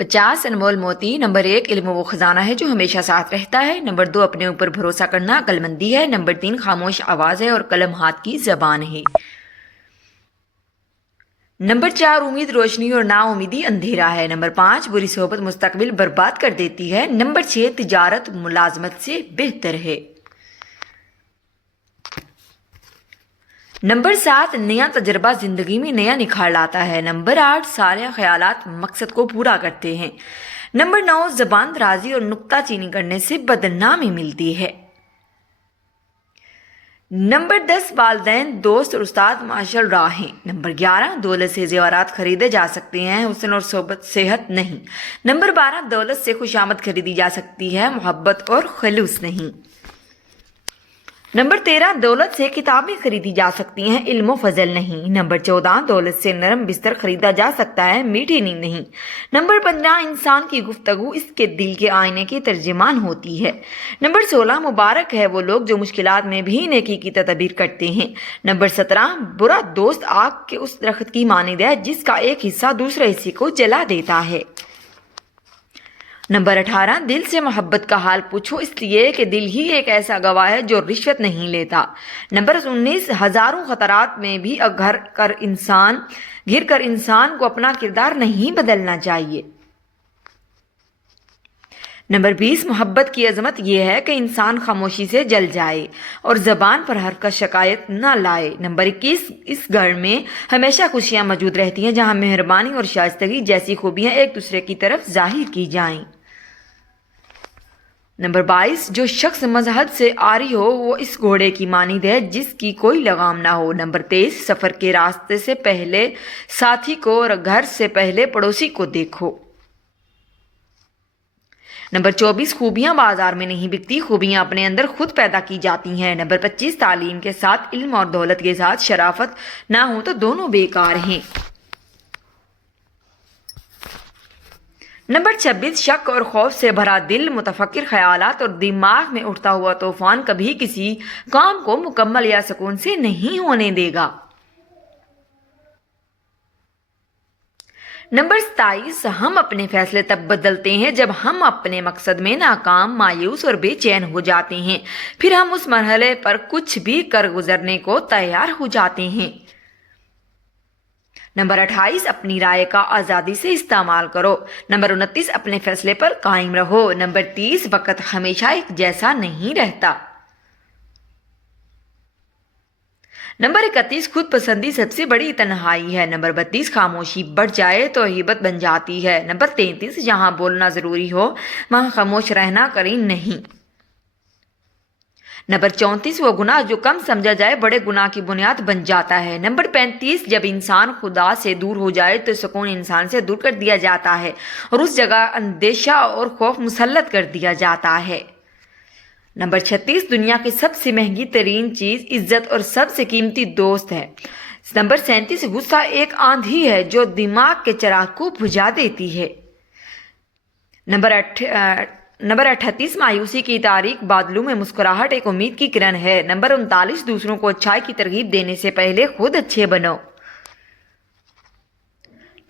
50 अनमोल मोती। नंबर 1 इल्म वो खजाना है जो हमेशा साथ रहता है। नंबर 2 अपने ऊपर भरोसा करना अक्लमंदी है। नंबर 3 खामोश आवाज़ है और कलम हाथ की जबान है। नंबर 4 उम्मीद रोशनी और नाउमीदी अंधेरा है। नंबर 5 बुरी सोहबत मुस्तकबिल बर्बाद कर देती है। नंबर 6 तिजारत मुलाजमत से बेहतर है। नंबर 7 नया तजर्बा जिंदगी में नया निखार लाता है। नंबर 8 सारे ख्यालात मकसद को पूरा करते हैं। नंबर 9 ज़बान दराजी और नुक्ताचीनी करने से बदनामी मिलती है। नंबर 10 वालिदैन दोस्त और उस्ताद माशल राहें। नंबर 11 दौलत से जेवरात खरीदे जा सकते हैं, हुस्न और सोबत सेहत नहीं। नंबर 12 दौलत से खुशामद खरीदी जा सकती है, मोहब्बत और खलूस नहीं। नंबर 13 दौलत से किताबें खरीदी जा सकती हैं, इल्म फजल नहीं। नंबर 14 दौलत से नरम बिस्तर खरीदा जा सकता है, मीठी नींद नहीं। नंबर 15 इंसान की गुफ्तगू इसके दिल के आईने की तर्जुमान होती है। नंबर 16 मुबारक है वो लोग जो मुश्किलात में भी नेकी की तदबीर करते हैं। नंबर 17 बुरा दोस्त आग के उस दरख्त की मानिंद है जिसका एक हिस्सा दूसरे हिस्से को जला देता है। नंबर 18 दिल से मोहब्बत का हाल पूछो इसलिए कि दिल ही एक ऐसा गवाह है जो रिश्वत नहीं लेता। नंबर 19 हजारों खतरात में भी घिर कर इंसान को अपना किरदार नहीं बदलना चाहिए। नंबर 20 मोहब्बत की अजमत यह है कि इंसान खामोशी से जल जाए और ज़बान पर हरकत शिकायत न लाए। नंबर 21 इस घर में हमेशा खुशियां मौजूद रहती हैं जहां मेहरबानी और शाइस्तगी जैसी खूबियां एक दूसरे की तरफ जाहिर की जाएं। नंबर 22 जो शख्स मजहब से आरी हो वो इस घोड़े की मानिंद है जिसकी कोई लगाम ना हो। नंबर 23 सफ़र के रास्ते से पहले साथी को और घर से पहले पड़ोसी को देखो। नंबर 24 खूबियां बाजार में नहीं बिकती, खूबियां अपने अंदर खुद पैदा की जाती हैं। नंबर 25 तालीम के साथ इल्म और दौलत के साथ शराफत ना हो तो दोनों बेकार हैं। नंबर 26 शक और खौफ से भरा दिल, मुतफक्किर ख्यालात और दिमाग में उठता हुआ तूफान कभी किसी काम को मुकम्मल या सुकून से नहीं होने देगा। नंबर 27 हम अपने फैसले तब बदलते हैं जब हम अपने मकसद में नाकाम, मायूस और बेचैन हो जाते हैं। फिर हम उस मरहले पर कुछ भी कर गुजरने को तैयार हो जाते हैं। नंबर 28 अपनी राय का आज़ादी से इस्तेमाल करो। नंबर 29 अपने फैसले पर कायम रहो। नंबर 30 वक्त हमेशा एक जैसा नहीं रहता। नंबर 31 खुद पसंदी सबसे बड़ी तन्हाई है। नंबर 32 खामोशी बढ़ जाए तो हिब्बत बन जाती है। नंबर 33 जहां बोलना जरूरी हो वहां खामोश रहना करीम नहीं। नंबर 34 वो गुनाह जो कम समझा जाए बड़े गुनाह की बुनियाद बन जाता है। नंबर 35 जब इंसान खुदा से दूर हो जाए तो सुकून इंसान से दूर कर दिया जाता है और उस जगह अंदेशा और खौफ मुसल्लत कर दिया जाता है। नंबर 36 दुनिया की सबसे महंगी तरीन चीज इज्जत और सबसे कीमती दोस्त है। नंबर 37 गुस्सा एक आंधी है जो दिमाग के चिराग को बुझा देती है। नंबर 38 मायूसी की तारीख बादलों में मुस्कुराहट एक उम्मीद की किरण है। नंबर 39 दूसरों को अच्छाई की तरगीब देने से पहले खुद अच्छे बनो।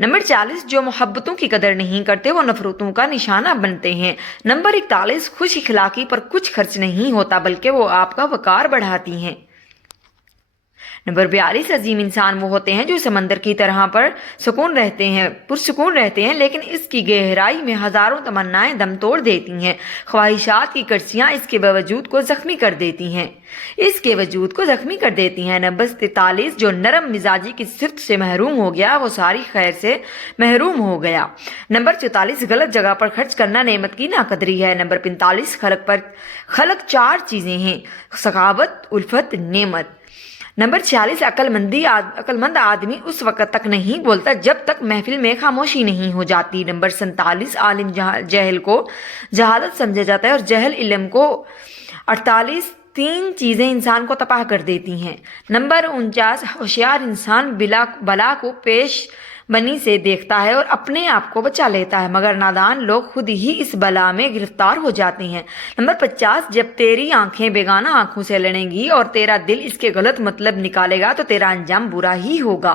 नंबर 40 जो मोहब्बतों की कदर नहीं करते वो नफरतों का निशाना बनते हैं। नंबर 41 खुश इखलाकी पर कुछ खर्च नहीं होता बल्कि वो आपका वकार बढ़ाती हैं। नंबर 42 अजीम इंसान वो होते हैं जो समंदर की तरह पुरसुकून रहते हैं लेकिन इसकी गहराई में हजारों तमन्नाएं दम तोड़ देती हैं। ख्वाहिशात की कर्सियां इसके वजूद को जख्मी कर देती हैं। नंबर 43 जो नरम मिजाजी की सिफ्त से महरूम हो गया वो सारी खैर से महरूम हो गया। नंबर 44 गलत जगह पर खर्च करना नेमत की नाकदरी है। नंबर 45 खलक 4 चीजें हैं, सखावत, उल्फत, नेमत। नंबर 46 अक्लमंद आदमी उस वक़्त तक नहीं बोलता जब तक महफिल में खामोशी नहीं हो जाती। नंबर 47 आलिम जहल को जहालत समझा जाता है और जहल इल्म को। 48 3 चीज़ें इंसान को तबाह कर देती हैं। नंबर 49 होशियार इंसान बला को पेश बनी से देखता है और अपने आप को बचा लेता है मगर नादान लोग खुद ही इस बला में गिरफ्तार हो जाते हैं। नंबर 50 जब तेरी आंखें बेगाना आंखों से लड़ेंगी और तेरा दिल इसके गलत मतलब निकालेगा तो तेरा अंजाम बुरा ही होगा।